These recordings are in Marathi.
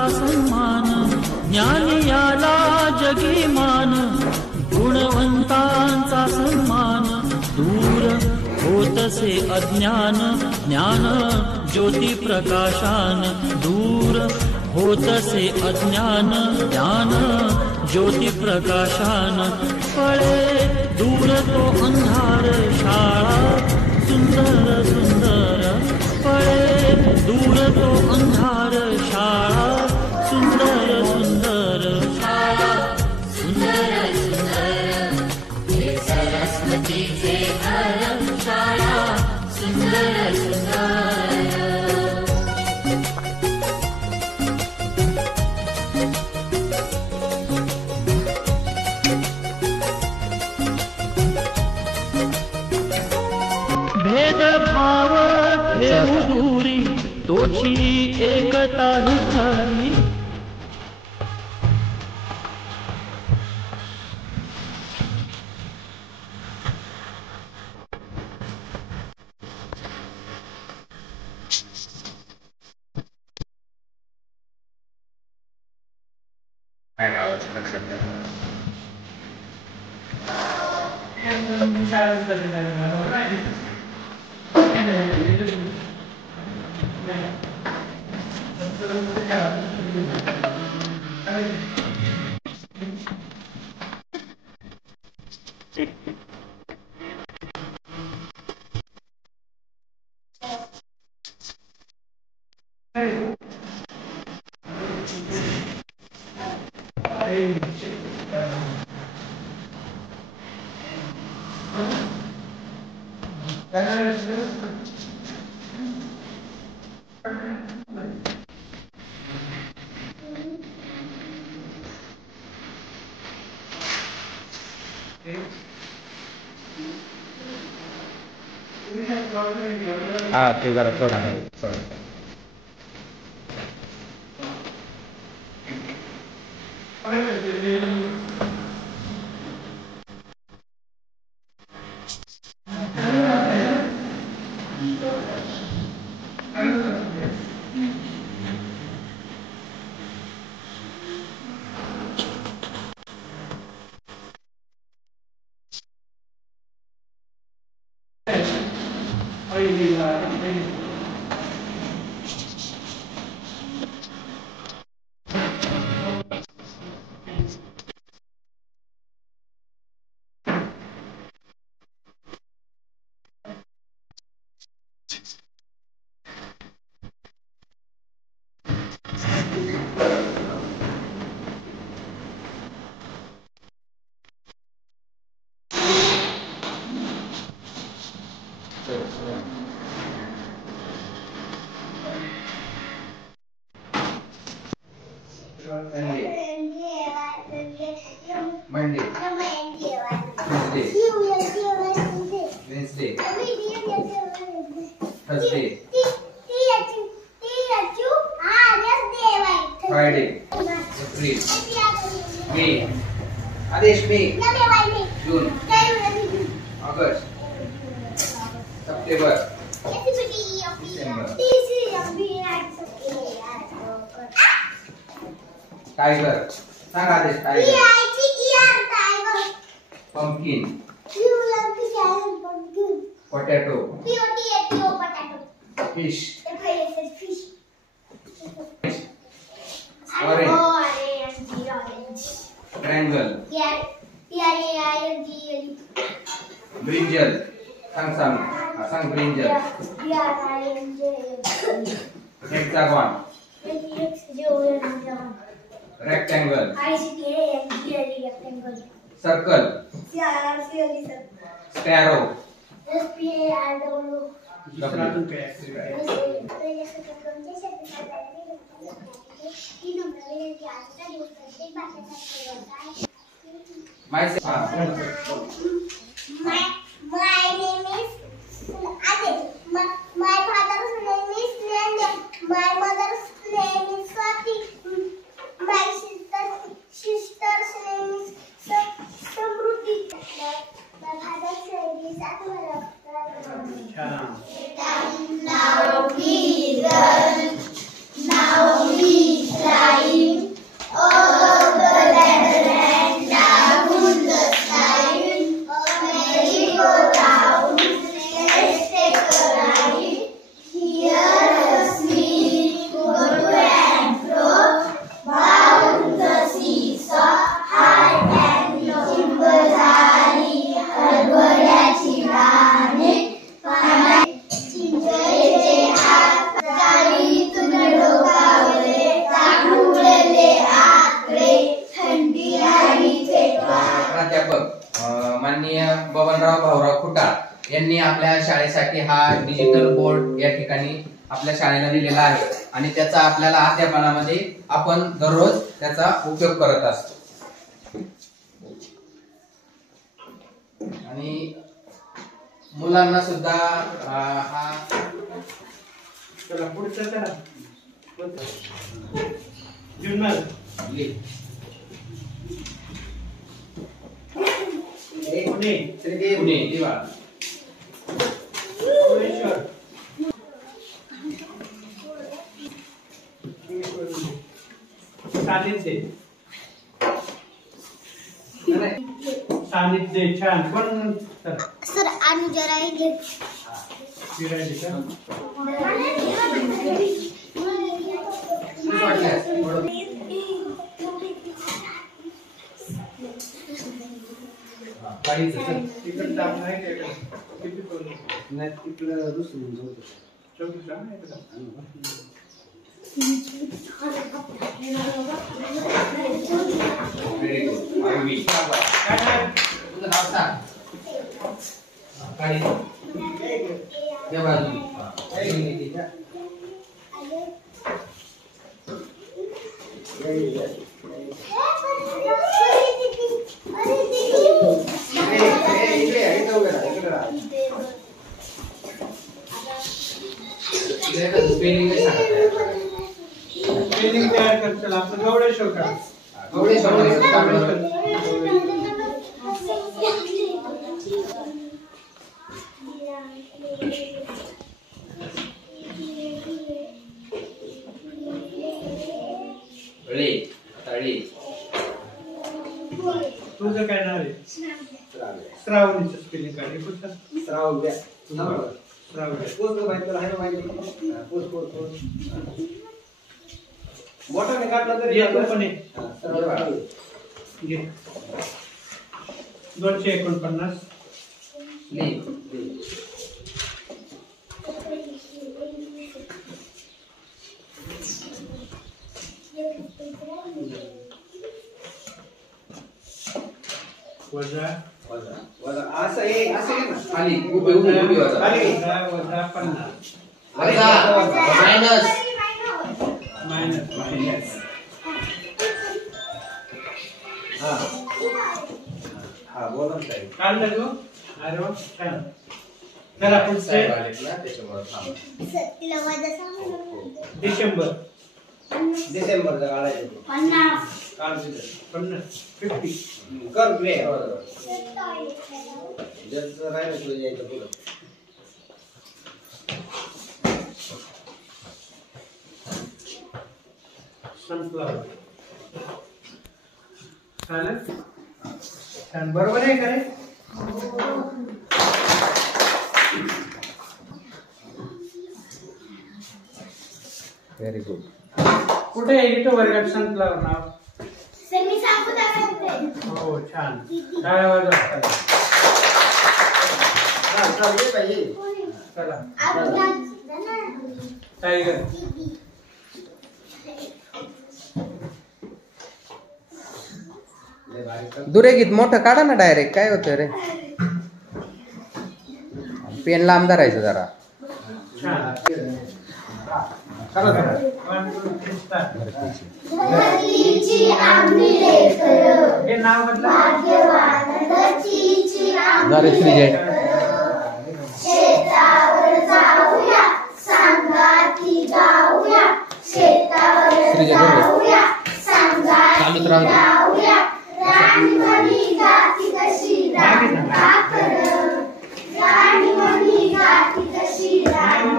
गुणवंतांचा सन्मान, ज्ञानी याला जगी मान, गुणवंतांचा सन्मान, दूर होतसे अज्ञान, ज्ञान ज्योती प्रकाशान, दूर होतसे अज्ञान, ज्ञान ज्योती प्रकाशान, पळे दूर तो अंधार, शाळा सुंदर सुंदर, पळे दूर तो अंधार, शाळा सुंदर सुंदर, शाळा सुंदर सुंदर, हे सरस्वतीचे घर, शाळा सुंदर सुंदर. भेदभाव ठेवू दूरी, तोची एकता ही खरी. ते जरा थोडा Monday, Tuesday, Wednesday, Thursday, Friday, April, May, Adesh, May, June, August, September, December. Tiger, सांग आदेश. Tiger, pumpkin, potato, fish, orange, triangle, brinjal, sang brinjal, hexagon, rectangle, circle, sparrow, my name is Adit. My father's name is Nandya. My mother's name is Swati. My sister's name is Samruddhi. My father's name is Atmara. Now we learn. Now we try. Babanrao Bhaurao Khutal यांनी आपल्या शाळेसाठी हा डिजिटल बोर्ड या ठिकाणी आपल्या शाळेला दिलेला आहे आणि त्याचा आपल्याला अध्यापनामध्ये आपण दररोज त्याचा उपयोग करत असतो. आणि मुलांना सुद्धा हा पुढचं पुणे दिवा सानिध्य छान पण सर अनुजा राहिले स्पेलिंग तयार करतो आपण गवळेश्वर का तुझं काय नाव आहे? श्रावणीचं स्पेलिंग काय कुठं? श्रावण्या. मोठा काढला तर येतो पण 249 वजा वजा वजा असं आहे ना खाली उभी वजा खाली वजा 50 वजा मायनस हा बोला ना साहेब काढलं तू अरे वा छान चला पुढचे तिला वजा सांग डिसेंबर काढायचं 50 50 कर प्ले जर राहिलं तुझं यायचं पुढं सनफ्लावर चालेल छान बरोबर आहे का रे व्हेरी गुड. कुठे आहे इथं वर्गात सनफ्लावर नाव सर मी सांगू दाखवते हो छान टाळ्या वाजवा चला टायगर दुरे गीत मोठं काढा ना डायरेक्ट काय होतं रे पेन लांब धरायचं जरा हे नाव बदला शेतावर जाऊया संगाती गाऊया शेतावर जाऊया संगाती गाऊया राणी म्हणी गाती कशी राणी राणी म्हणी गाती कशी राणी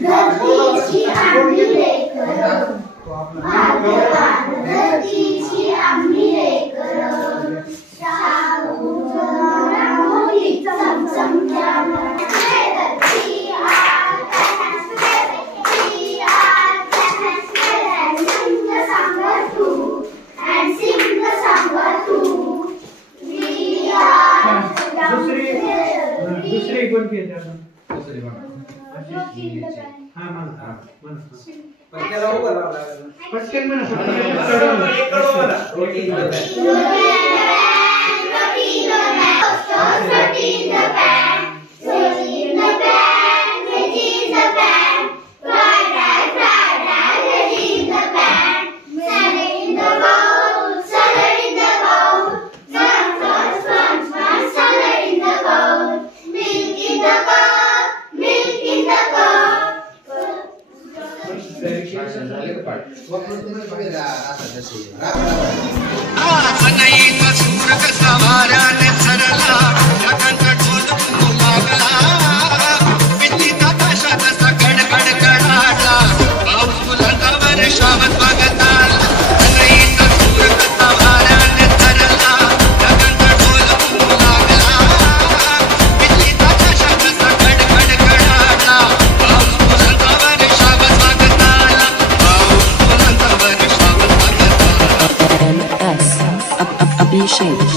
धरतीची आम्ही लेकर धरतीची आम्ही लेकर दुसरी कोणती आहे हा म्हणा पटकन म्हणा in the pan, ready in the pan, ready in the pan. Fried rice, ready in the pan. Salad in the bowl, salad in the bowl. Salad in the bowl. Milk in the cup, milk in the cup. Abhishek.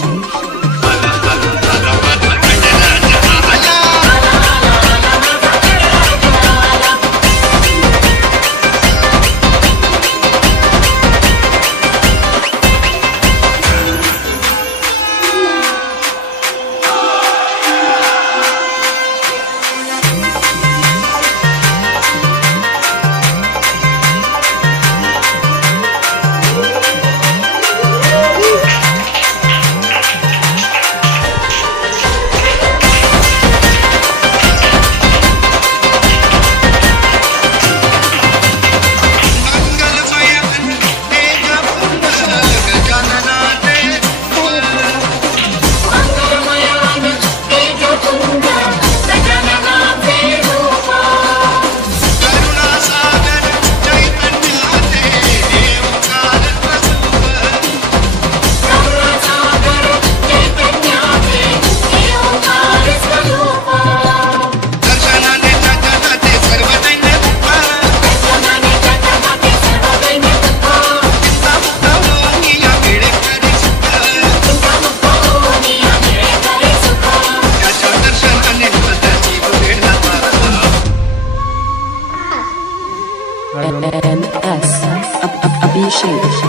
MS Abhishek.